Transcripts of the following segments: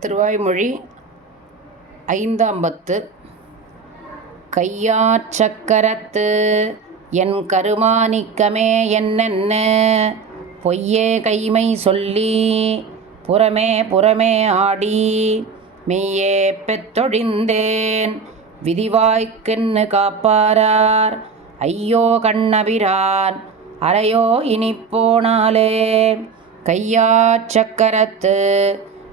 திருவாய்மொழி ஐந்தாம் பத்து கையாச்சக்கரத்து என் கருமானிக்கமே என்னென்ன? பொய்யே கைமை சொல்லி புறமே புறமே ஆடி மெய்யே பெத்தொழிந்தேன் விதிவாய்க்கென்னு காப்பாரார் ஐயோ கண்ணபிரான் அறையோ இனிப்போனாலே. கையாச்சக்கரத்து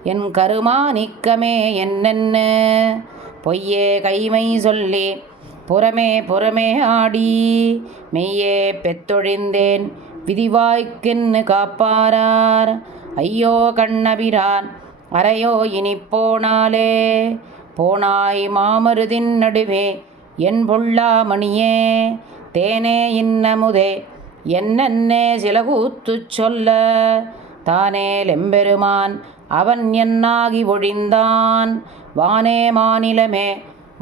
என் கருமா நீக்கமே என்னென்ன? பொய்யே கைமை சொல்லி புறமே புறமே ஆடி மெய்யே பெத்தொழிந்தேன் விதிவாய்க்கென்னு காப்பாரார் ஐயோ கண்ணபிரான் அறையோ இனி போனாலே போனாய் மாமருதின் நடுவே என் பொல்லாமணியே தேனே இன்னமுதே என்னென்னே சிலகூத்துச் சொல்ல தானே லெம்பெருமான் அவன் என்னாகி ஒழிந்தான். வானே மாநிலமே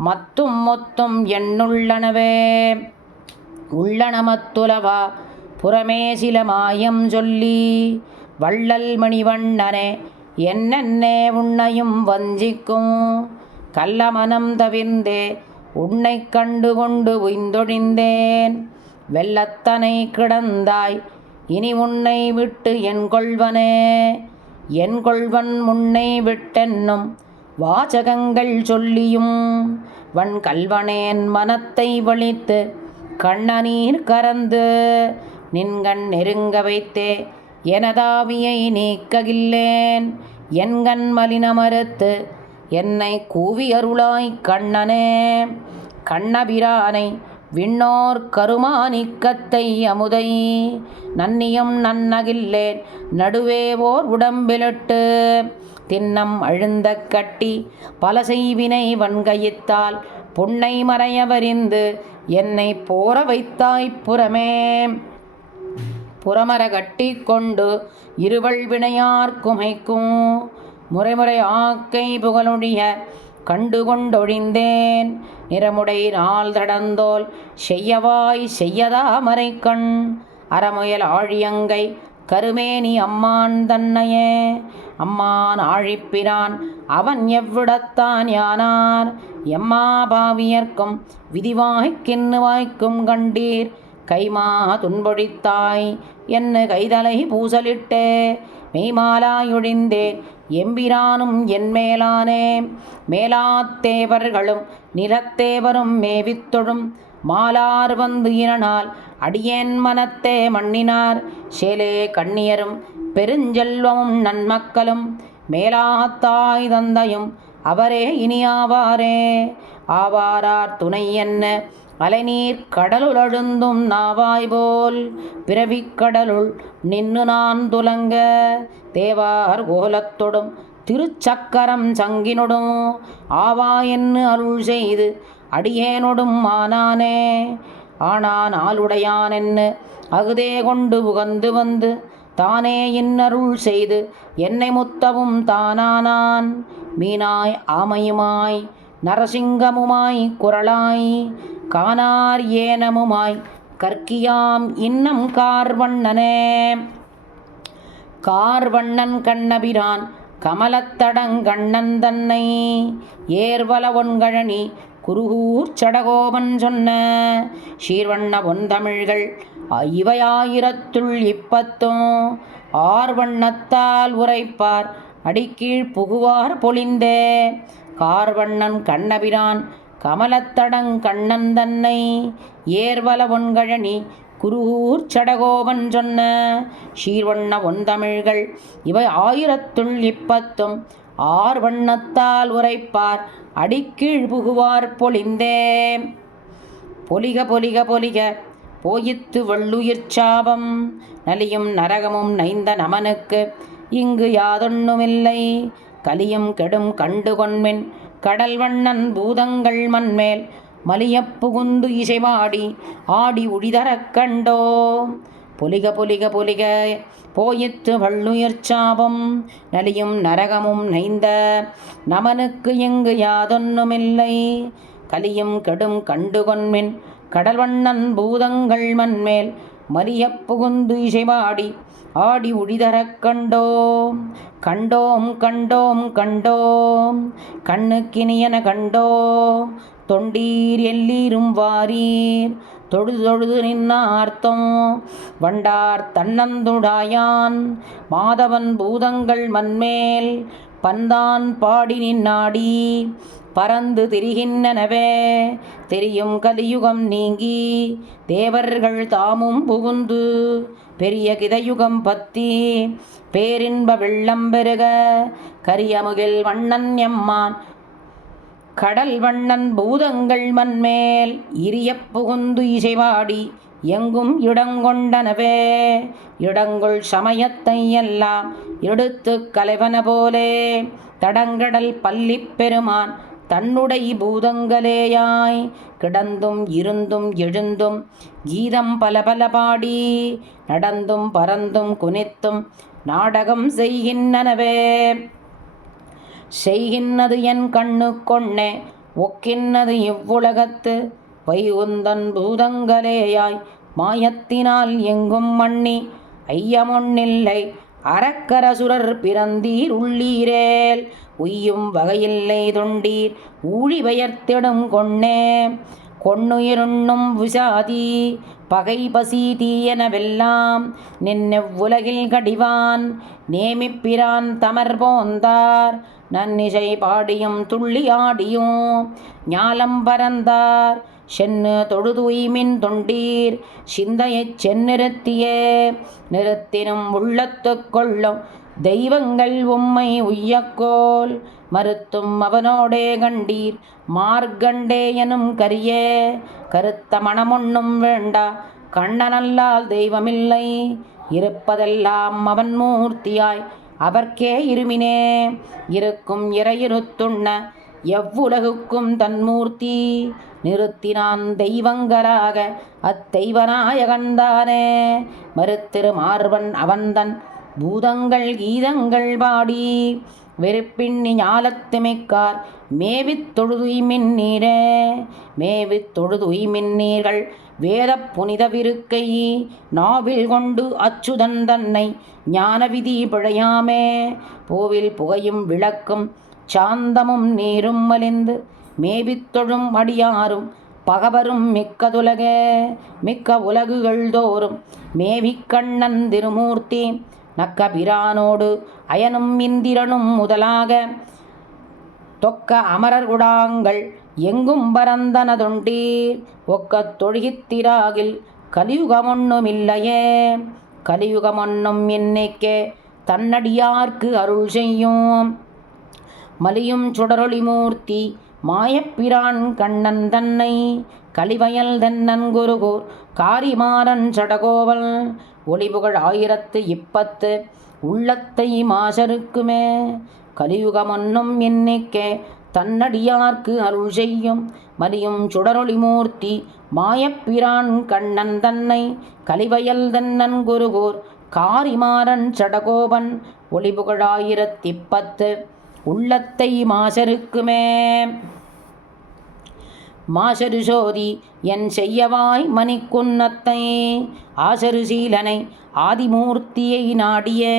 மத்தும் மொத்தும் எண்ணுள்ளனவே உள்ளனமத்துலவா புறமே சில மாயம் சொல்லி. வள்ளல் மணிவண்ணனே என்னென்னே உன்னையும் வஞ்சிக்கும். கள்ளமனம் தவிர்ந்தே உன்னை கண்டு கொண்டு உய்ந்தொழிந்தேன். வெள்ளத்தனை கிடந்தாய் இனி உன்னை விட்டு என் கொள்வனே. என் கொள்வன் முன்னை விட்டென்னும் வாசகங்கள் சொல்லியும் வன் கல்வனேன் மனத்தை வலித்து கண்ணநீர் கறந்து நின்கண் நெருங்க வைத்தே எனதாவியை நீக்ககில்லேன். என்கண் மலின மறுத்து என்னை கூவி அருளாய் கண்ணனே. கண்ணபிரானை விண்ணோர் கருமானிக்கத்தை அமுதை நன்னியம் நன்னகில்லேன் நடுவே ஓர் உடம்பிலிட்டு. தின்னம் அழுந்த கட்டி பல செய்வினை வன்கையித்தால் பொன்னை மறையவரிந்து என்னை போர வைத்தாய் புறமே. புறமர கட்டி கொண்டு இருவள் வினையார் குமைக்கும் முறைமுறை ஆக்கை புகழுடைய கண்டு கொண்டொழிந்தேன் நிறமுடை நாள் தடந்தோல் செய்யவாய் செய்யதாமரை கண் அறமுயல் ஆழியங்கை கருமேனி அம்மான் தன்னையே. அம்மான் ஆழிப்பிரான் அவன் எவ்விடத்தான் யானார். எம்மா பாவியர்க்கும் விதிவாய்க்கின்னு வாய்க்கும் கண்டீர். கைமா துன்பொழித்தாய் என்ன கைதலை பூசலிட்டே. மெய்மாலாயொழிந்தேன் எம்பிரானும் என் மேலானே. மேலாத்தேவர்களும் நிலத்தேவரும் மேவித்தொழும். மாலார் வந்து இனனால் அடியேன் மனத்தே மண்ணினார். சேலே கண்ணியரும் பெருஞ்செல்வமும் நன்மக்களும் மேலாத்தாய் தந்தையும் அவரே இனியாவாரே. ஆவாரார் துணை என்ன? அலைநீர் கடலுளழுந்தும் நாவாய் போல் பிறவிக் கடலுள் நின்னு நான் துலங்க தேவார் கோலத்தொடும் திருச்சக்கரம் சங்கினொடும் ஆவா என்று அருள் செய்து அடியேனொடும் ஆனானே. ஆனான் ஆளுடையான் என்ன அகுதே கொண்டு உகந்து வந்து தானே இன்னருள் செய்து என்னை முத்தவும் தானானான். மீனாய் ஆமையுமாய் நரசிங்கமுமாய் குரலாய் கானார் ஏனமுமாய் கற்கியாம் இன்னம் கார்வண்ணனே. கார்வண்ணன் கண்ணபிரான் கமலத்தடங்கண்ணன் தன்னை ஏர்வல ஒன்கழனி குருகூர் சடகோபன் சொன்ன. சீர்வண்ண பொந்தமிழ்கள் இவையாயிரத்துள் இப்பத்தும் ஆர்வண்ணத்தால் உரைப்பார் அடிக்கீழ் புகுவார் பொழிந்தே கார்வண்ணன் கண்ணபிரான் கமலத்தடங் கண்ணன் தன்னை ஏர்வல ஒன்கழனி குருகூர் சடகோபன் சொன்ன ஷீர்வண்ண ஒந்தமிழ்கள் இவை ஆயிரத்துள் இப்பத்தும் ஆர்வண்ணத்தால் உரைப்பார் அடிக்கீழ் புகுவார் பொழிந்தே பொலிக பொலிக பொலிக போயித்து வள்ளுயிர் சாபம் நலியும் நரகமும் நைந்த நமனுக்கு இங்கு யாதொன்னுமில்லை கலியும் கெடும் கண்டு கொன்மின் கடல் வண்ணன் பூதங்கள் மண்மேல் மலியப் புகுந்து இசைவாடி ஆடி உழிதரக் கண்டோ. பொலிக பொலிக பொலிக போயித்து வள்ளுயிர் சாபம் நலியும் நரகமும் நைந்த நமனுக்கு இங்கு யாதொன்னுமில்லை. கலியும் கெடும் கண்டுகொன்மின் கடல்வண்ணன் பூதங்கள் மண்மேல் மலியப் புகுந்து இசைவாடி ஆடி உழிதரக் கண்டோம். கண்டோம் கண்டோம் கண்டோம். கண்ணுக்கினியன கண்டோம். தொண்டீர் எல்லீரும் வாரீர். தொழுது தொழுது நின்னார்த்தம் வண்டார் தன்னந்துடாயான். மாதவன் பூதங்கள் மண்மேல். பந்தான் பாடி நின்னாடி பறந்து திரிகின்றனவே தெரியும் கலியுகம் நீங்கி தேவர்கள் தாமும் புகுந்து பெரிய கிதயுகம் பத்தி பேரின்ப வெள்ளம் பெருக கரியமுகில் வண்ணன் எம்மான் கடல் வண்ணன் பூதங்கள் மண்மேல் இரிய புகுந்து இசைவாடி எங்கும் இடங்கொண்டனவே. இடங்குள் சமயத்தை எல்லாம் எடுத்து கலைவன போலே. தடங்கடல் பள்ளிப் பெருமான் தன்னுடை பூதங்களேயாய். கிடந்தும் இருந்தும் எழுந்தும் கீதம் பல பல பாடி. நடந்தும் பறந்தும் குனித்தும் நாடகம் செய்கின்றனவே. செய்கின்றது என் கண்ணு கொண்ணே ஒக்கின்னது இவ்வுலகத்து வைகுந்தன் பூதங்களேயாய் மாயத்தினால் எங்கும் மண்ணி ஐயமொன்னில்லை அறக்கரசுரர் பிறந்தீர் உள்ளீரேல். உய்யும் வகையில்லை தொண்டீர் ஊழி பெயர்த்திடும் கொண்ணே கொண்ணுயிருண்ணும் விசாதி பகை பசி தீயனவெல்லாம் நின்னெவ்வுலகில் கடிவான். நேமிப்பிரான் தமர் போந்தார் நன்னிசை பாடியும் துள்ளி ஆடியும் ஞாலம் பறந்தார் சென்னு தொழுதுய்மின் தொண்டீர் சிந்தையைச் செந்நிறுத்தியே. நிறுத்தினும் உள்ளத்து கொள்ளும் தெய்வங்கள் உம்மை உய்யக்கோல். மறுத்தும் அவனோடே கண்டீர் மார்கண்டே எனும் கரியே. கருத்த மனமொன்னும் வேண்டா கண்ணனல்லால் தெய்வமில்லை. இருப்பதெல்லாம் அவன் மூர்த்தியாய் அவர்க்கே இருமினே. இருக்கும் இறையிருத்துண்ண எவ்வுலகுக்கும் தன்மூர்த்தி நிறுத்தினான் தெய்வங்களாக. அத்தெய்வநாயகன்தானே. மறுத்திரு மார்வன் அவன்தன் பூதங்கள் கீதங்கள் பாடி. வெறுப்பின்னி ஞாலத்துமிக்கார் மேவித் தொழுதுய்மின் நீரே. மேவித் தொழுதுய்மின் நீர்கள் வேத புனித விருக்கை நாவில் கொண்டு அச்சுதன் தன்னை ஞான விதி பிழையாமே. பூவில் புகையும் விளக்கும் சாந்தமும் நீரும் மலிந்து மேவித்தொழும் அடியாரும் பகவரும் மிக்கதுலகே மிக்க உலகுகள் தோறும் மேவிக்கண்ணன் திருமூர்த்தி நக்கபிரானோடு அயனும் இந்திரனும் முதலாக தொக்க அமரர் குடாங்கள் எங்கும் பரந்தனதுண்டீர் ஒக்க தொழுகித்திராகில் கலியுகமொன்னுமில்லையே கலியுகமொன்னும் என்னைக்கே தன்னடியார்க்கு அருள் செய்யும். மலியும் சுடரொளி மூர்த்தி மாயப்பிரான் கண்ணன் தன்னை கலிவயல் தென்னன் குருகூர் காரிமாறன் சடகோவல் ஒளிபுகழ் ஆயிரத்து இப்பத்து உள்ளத்தை மாசருக்குமே கலியுகமன்னும் எண்ணிக்கே தன்னடியார்க்கு அருள் செய்யும் மரியும் சுடரொளி மூர்த்தி மாயப்பிரான் கண்ணன் தன்னை கலிவயல் தென்னன் குருகூர் காரிமாறன் சடகோபன் ஒளிபுகழாயிரத்திப்பத்து உள்ளத்தை மாசருக்குமே. மாசரு சோதி என் செய்யவாய் மணிக்குன்னத்தை ஆசரு சீலனை ஆதிமூர்த்தியை நாடிய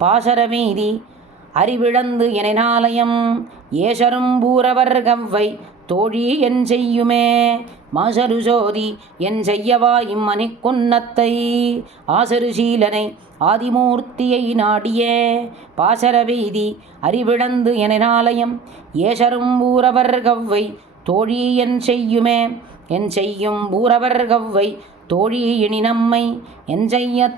பாசரமீதி அறிவிழந்து எனாலயம் ஏசரும் பூரவர் கவ்வை தோழி என் செய்யுமே மாசரு ஜோதி என் செய்யவா இம்மணி குன்னத்தை. ஆசரு சீலனை ஆதிமூர்த்தியை நாடிய பாசரவீதி அறிவிழந்து எனாலயம் ஏசரும் ஊரவர் கவ்வை. தோழி என் செய்யுமே என் செய்யும் ஊரவர் கவ்வை தோழி இனி நம்மை என்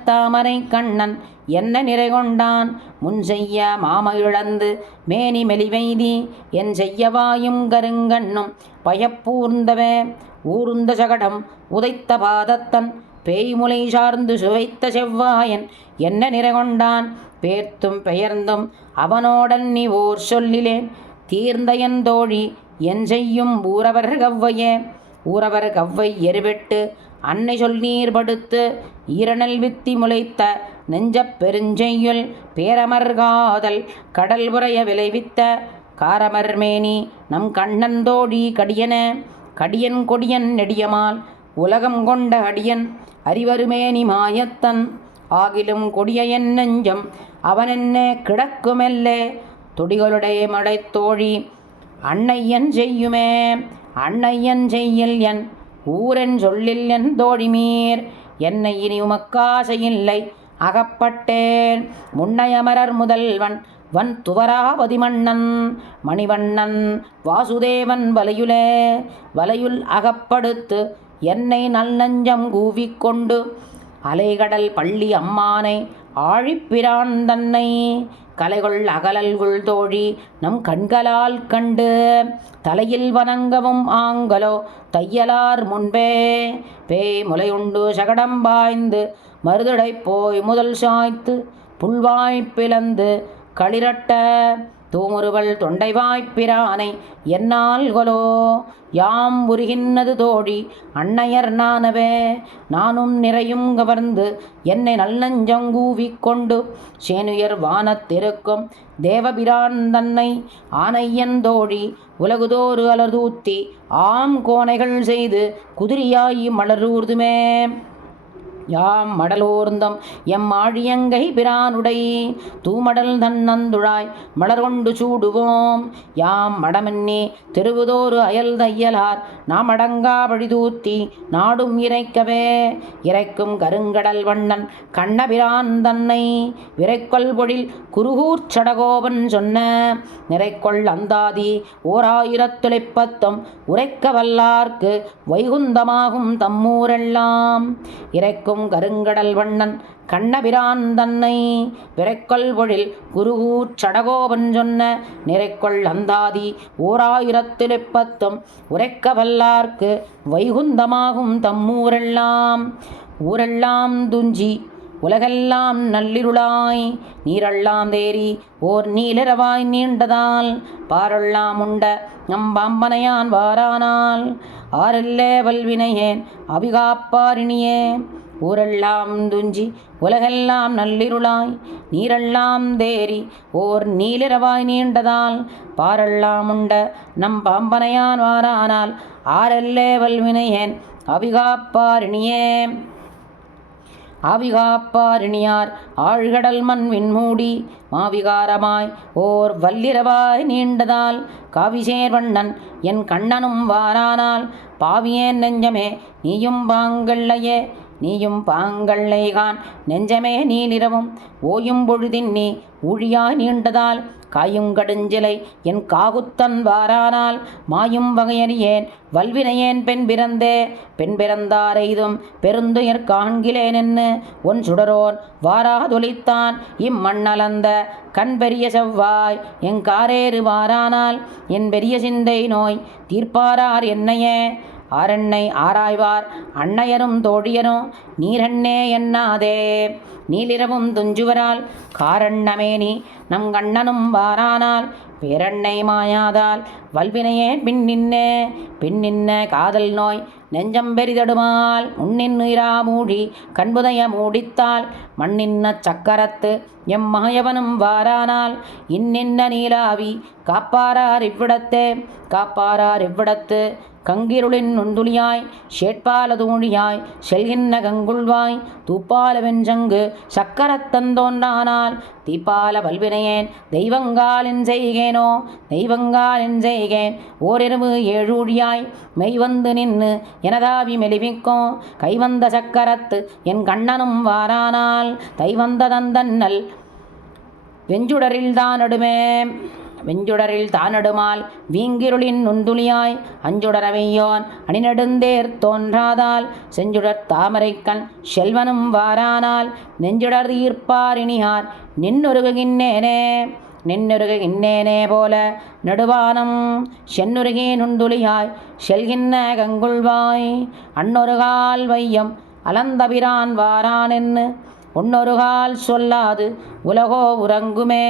தாமரை கண்ணன் என்ன நிறை கொண்டான்? முன்செய்ய செய்ய மேனி மெலிவைதி என் செய்யவாயும் கருங்கண்ணும் பயப்பூர்ந்தவே ஊர்ந்த சகடம் உதைத்த பாதத்தன் பேய்முலை சார்ந்து சுவைத்த செவ்வாயன் என்ன நிறை கொண்டான்? பேர்த்தும் பெயர்ந்தும் அவனோடன் நீ ஓர் சொல்லிலேன் தீர்ந்த என் தோழி என் செய்யும் ஊரவர் கவ்வையே ஊரவர் கவ்வை எருவெட்டு அன்னை சொல் நீர் படுத்து ஈரணல் வித்தி முளைத்த நெஞ்சப் பெருஞ்செய்யுள் பேரமர்காதல் கடல் புறைய விளைவித்த காரமர்மேனி நம் கண்ணன் தோழி கடியன கடியன் கொடியன் நெடியமால் உலகம் கொண்ட அடியன் அறிவருமேனி மாயத்தன் ஆகிலும் கொடிய என் நெஞ்சம் அவனென்ன கிடக்குமெல்லே துடிகளுடைய மடைத்தோழி அன்னையன் செய்யுமே அன்னையன் செய்யல் என் ஊரென் சொல்லில் என் தோழிமீர் என்னை இனி உமக்காசையில்லை அகப்பட்டேன். முன்னையமரர் முதல்வன் வன் துவராபதி மன்னன் மணிவண்ணன் வாசுதேவன் வலையுலே வலையுள் அகப்படுத்து என்னை நல்லஞ்சம் கூவிக்கொண்டு அலைகடல் பள்ளி அம்மானை ஆழிப்பிரான் தன்னை கலைகள் அகலல்குள் தோழி நம் கண்களால் கண்டு தலையில் வணங்கவும் ஆங்கலோ தையலார் முன்பே. பேய் முலையுண்டு சகடம் பாய்ந்து மருதடை போய் முதல் சாய்த்து புல்வாய் பிளந்து களிரட்ட தூமுருவல் தொண்டை வாய்ப்பிரானை என்னால் கொலோ. யாம் உருகின்னது தோழி அன்னையர் நானவே. நானும் நிறையும் கவர்ந்து என்னை நல்லஞ்சங்கூவிக்கொண்டு சேனுயர் வானத்திருக்கும் தேவபிரான் தன்னை ஆனையன் தோழி உலகுதோறு அலர்தூத்தி ஆம் கோணைகள் செய்து குதிரியாயி மலரூர்துமே யாம் மடலோர்ந்தம். எம் ஆழியங்கை பிரானுடை தூமடல் தன்னந்துழாய் மலர் கொண்டு சூடுவோம். யாம் மடமென்னே தெருவுதோறு அயல் தையலார் நாம் அடங்கா பழிதூத்தி நாடும் இறைக்கவே. இறைக்கும் கருங்கடல் வண்ணன் கண்ணபிரான் தன்னை விரைக்கொள் பொழில் குருகூர் சடகோபன் சொன்ன. நிறைக்கொள் அந்தாதி ஓர் ஆயிரத்துளைப்பத்தம் உரைக்க வல்லார்க்கு வைகுந்தமாகும் தம்மூரெல்லாம். இறைக்கும் கருங்கடல் வண்ணன் கண்ணபிரான் தன்னை விரைக்கொள் பொழில் குருகூர் சடகோபன் சொன்ன நிறைக்கொள் அந்தாதி ஓராயிரத்திலிப்பத்தும் உரைக்க வல்லார்க்கு வைகுந்தமாகும் தம்மூரெல்லாம் ஊரெல்லாம். துஞ்சி உலகெல்லாம் நள்ளிருளாய் நீரெல்லாம் தேறி ஓர் நீலிரவாய் நீண்டதால் பாரெல்லாம் உண்ட நம்பாம்பனையான் வாரானால். ஆரெல்லே வல்வினையேன் அபிகாப்பாரிணியே ஊரெல்லாம் துஞ்சி உலகெல்லாம் நள்ளிருளாய் நீரெல்லாம் தேறி ஓர் நீலிரவாய் நீண்டதால் பாரெல்லாம் உண்ட நம் பாம்பனையான் வாரானால் ஆரெல்லே வல்வினையேன் அவிகாப்பாரிணியே ஆவிகாப்பாரிணியார் ஆழ்கடல் மண் விண்மூடி மாவிகாரமாய் ஓர் வல்லிரவாய் நீண்டதால் காவிசேர்வண்ணன் என் கண்ணனும் வாரானால் பாவியேன் நெஞ்சமே நீயும் பாங்கள்ளையே. நீயும் பாங்கள்ளைகான் நெஞ்சமே நீ நிறவும் ஓயும் பொழுதின் நீ ஊழியாய் நீண்டதால். காயும் கடுஞ்சிலை என் காகுத்தன் வாரானால். மாயும் வகையறியேன். வல்வினையேன் பெண் பிறந்தே. பெண் பிறந்தாரெய்தும். பெருந்துயர் காண்கிலேன் என்ன ஒன் சுடரோன் வாராதொலித்தான். இம்மண்ணலந்த கண் பெரிய செவ்வாய். என் காரேறு வாரானால். என் பெரிய சிந்தை நோய். தீர்ப்பாரார் என்னையே. ஆரண்ணை ஆராய்வார் அன்னையரும் தோழியரும் நீரண்ணே எண்ணாதே. நீலிரவும் துஞ்சுவரால் காரண்ணமேனி நம் கண்ணனும் வாரானால் பேரண்ணை மாயாதால் வல்வினையே பின்னின்னே. பின்னின்ன காதல் நோய் நெஞ்சம் பெரிதடுமால் முன்னின்னுயிரா மூடி கண்புதைய மூடித்தால் மண்ணின்ன சக்கரத்து எம் மாயவனும் வாரானால் இன்னின்ன நீலாவி காப்பாரார் இவ்விடத்தே. காப்பாரார் இவ்விடத்து கங்கிருளின் நுண்துளியாய் ஷேட்பால தூழியாய் செல்கின்ற கங்குள்வாய் தூப்பால வெஞ்சங்கு சக்கரத்தந்தோன்றானால் தீப்பால வல்வினையேன் தெய்வங்காலின் செய்கேனோ தெய்வங்காலின் செய்கேன் ஓரெருவு ஏழூழியாய் மெய்வந்து நின்று எனதாவி மெலிவிக்கும் கைவந்த சக்கரத்து என் கண்ணனும் வாரானால் தைவந்த தந்தன்னல் வெஞ்சுடரில் நடுமே வெஞ்சுடரில் தானடுமால் வீங்கிருளின் நுண்துளியாய் அஞ்சுடரவையோன் அணிநெடுந்தேர் தோன்றாதால் செஞ்சுடர் தாமரைக்கண் செல்வனும் வாரானால் நெஞ்சுடர் ஈர்ப்பாரினியார் நின்னுருகுகின்றேனே நின்னுருகின்றேனே போல நெடுவானம் சென்னுருகே நுண்துளியாய் செல்கின்ற கங்குள்வாய் அன்னொருகால் வையம் அலந்தபிரான் வாரானென்னு உன்னொருகால் சொல்லாது உலகோ உறங்குமே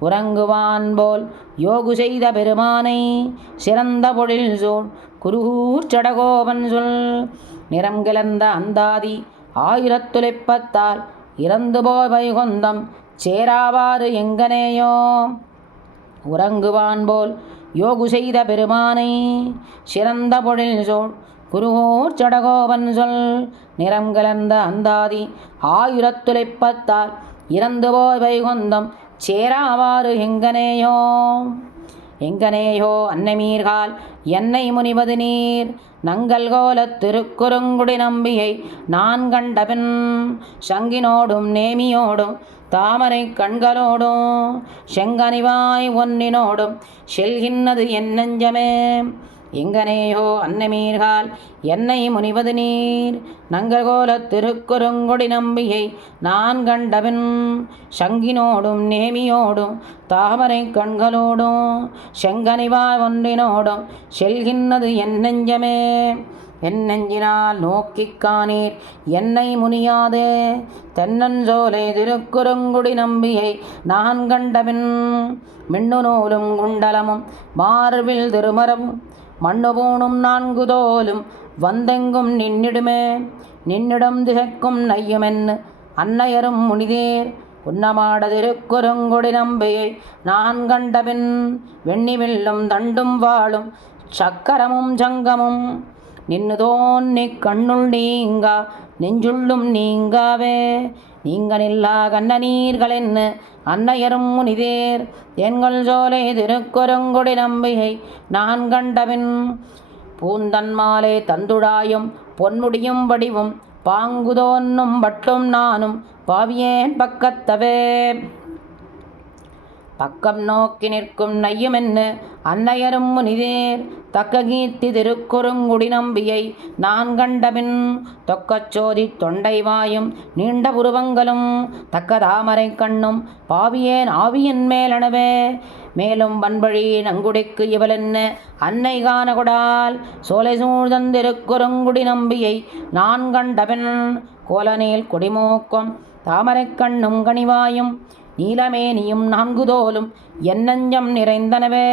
உறங்குவான் போல் யோகு செய்த பெருமானை சிறந்த பொழில் சோழ் குருகூர் சடகோபன் சொல். நிறம் கிளந்த அந்தாதி ஆயிரத்துளைப்பத்தால் இறந்து போய் வைகுந்தம் சேராவாறு எங்கனேயோ. உறங்குவான் போல் யோகு செய்த பெருமானை சிறந்த பொழில் சோழ் குருகூர் சடகோபன் சொல். நிறம் கலந்த அந்தாதி ஆயுரத்துளைப்பத்தால் இறந்து போய் வைகுந்தம் சேராவாறு எங்கனேயோ? எங்கனேயோ அன்னமீர்கால் என்னை முனிவது நீர். நங்கல்கோல திருக்குறுங்குடி நம்பியை நான் கண்டபின். சங்கினோடும் நேமியோடும் தாமரை கண்களோடும் செங்கனிவாய் ஒன்னினோடும் செல்கின்றது என் நெஞ்சமே. எங்கனேயோ அன்னமீர்கால் என்னை முனிவது நீர். நங்ககோல திருக்குறுங்குடி நம்பியை நான் கண்டபின் சங்கினோடும் நேமியோடும் தாமரை கண்களோடும் செங்கனிவாய் ஒன்றினோடும் செல்கின்றது என் நெஞ்சமே. என் நெஞ்சினால் நோக்கிக் காணீர் என்னை முனியாதே. தென்னஞ்சோலை திருக்குறுங்குடி நம்பியை நான் கண்டபின் மின்னு நூலும் குண்டலமும் மார்பில் திருமரமும் மண்ணுபூணும் நான்குதோலும் வந்தெங்கும் நின்னிடுமே. நின்னிடம் திகைக்கும் நையுமென்னு அன்னையரும் முனிதீர். உன்னமாட திருக்குறுங்குடி நம்பியை நான் கண்டபின் வெண்ணி வில்லும் தண்டும் வாழும் சக்கரமும் ஜங்கமும் நின்னுதோன் நீ கண்ணுள் நீங்கா நெஞ்சுள்ளும் நீங்காவே. இங்கனில்லா நில்லா கண்ண அன்னையரும் முனிதேர் எங்கள் சோலை திருக்குறுங்குடி நம்பிகை நான் கண்டபின் பூந்தன் மாலை தந்துடாயும் பொன்முடியும் வடிவும் பாங்குதோன்னும் பட்டும் நானும் பாவியேன் பக்கத்தவே. பக்கம் நோக்கி நிற்கும் நையுமென்னு அன்னையரும் முனிதேர் தக்க கீர்த்தி திருக்குறுங்குடி நம்பியை நான் கண்டபின் தொக்கச்சோதி தொண்டை வாயும் நீண்ட புருவங்களும் தக்க தாமரை கண்ணும் பாவியேன் ஆவியின் மேலனவே மேலும் வன்பழி நங்குடிக்கு இவளென்ன? அன்னை காணகுடால் சோலை சூழ்தந்திருக்குறுங்குடி நம்பியை நான் கண்டபின். கோலனில் குடிமூக்கும் தாமரைக் கண்ணும் கனிவாயும் நீலமேனியும் நான்கு தோலும் என்னஞ்சம் நிறைந்தனவே.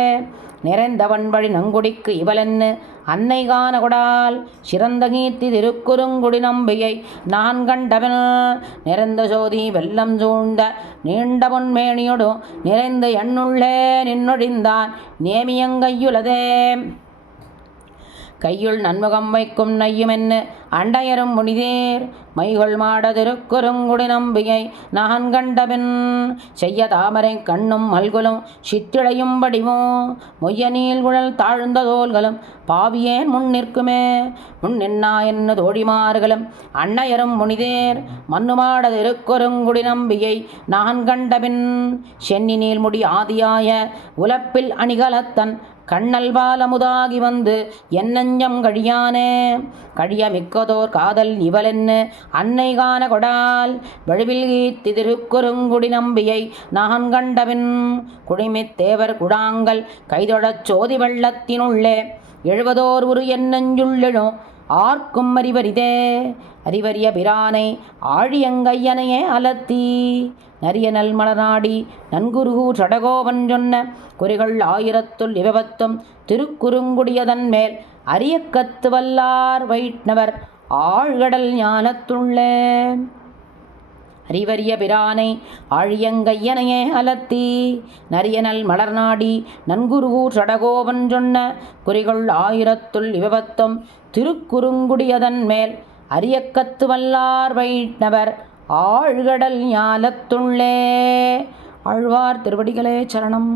நிறைந்தவன் வழி நங்குடிக்கு இவலென்னு அன்னை காணகொடால் சிறந்த கீர்த்தி திருக்குறுங்குடி நம்பியை நான் கண்டவன். நிறைந்த சோதி வெள்ளம் சூழ்ந்த நீண்ட பொன்மேனியொடு நிறைந்த எண்ணுள்ளே நின்னொழிந்தான் நேமியங்கையுளதே கையுள் நன்முகம் வைக்கும் நையுமென்னு அண்டையரும் முனிதேர் மைகொள் மாட திருக்குறுங்குடி நம்பியை நான் கண்டபின் செய்ய தாமரை கண்ணும் மல்குலும் சித்திழையும் வடிவோ மொய்ய நீள்குழல் தாழ்ந்த தோள்களும் பாவியேன் முன் நிற்குமே முன் நின்னா என்ன தோழிமார்களும் அன்னையரும் முனிதேர் மண்ணுமாட திருக்குறுங்குடி நம்பியை நான் கண்டபின் சென்னி நீள்முடி ஆதியாய உலப்பில் அணிகலத்தன் கண்ணல் பாலமுதாகி வந்து என் நெஞ்சம் கழியானே கழிய மிக்கதோர் காதல் இவளென்ன? அன்னை காண கொடால் வழுவில் ஈத்தி திருக்குறுங்குடி நம்பியை நான் கண்டவின் குடிமித் தேவர் குடாங்கள் கைதொழச் சோதி வெள்ளத்தினுள்ளே. எழுவதோர் உரு என்னெஞ்சுள்ளெழும் ஆர்க்கும் அறிவரிதே அறிவறிய பிரானை ஆழியங்கையனையே அலத்தி. நரிய நல்மலநாடி நன்குருகு சடகோபன் சொன்ன குறிகள் ஆயிரத்துள் இவபத்தும் திருக்குறுங்குடியதன் மேல் அரியக்கத்து வல்லார் வைஷ்ணவர் ஆழ்கடல் ஞானத்துள்ளே. அறிவறிய பிரானை ஆழியங்கையனையே அலத்தி நரியனல் மலர்நாடி நன்குருகூர் சடகோபன் சொன்ன குறிகள் ஆயிரத்துள் விபத்தும் திருக்குறுங்குடியதன் மேல் அரியக்கத்து வல்லார் வைட்டவர் ஆழ்கடல் ஞாலத்துள்ளே ஆழ்வார் திருவடிகளே சரணம்.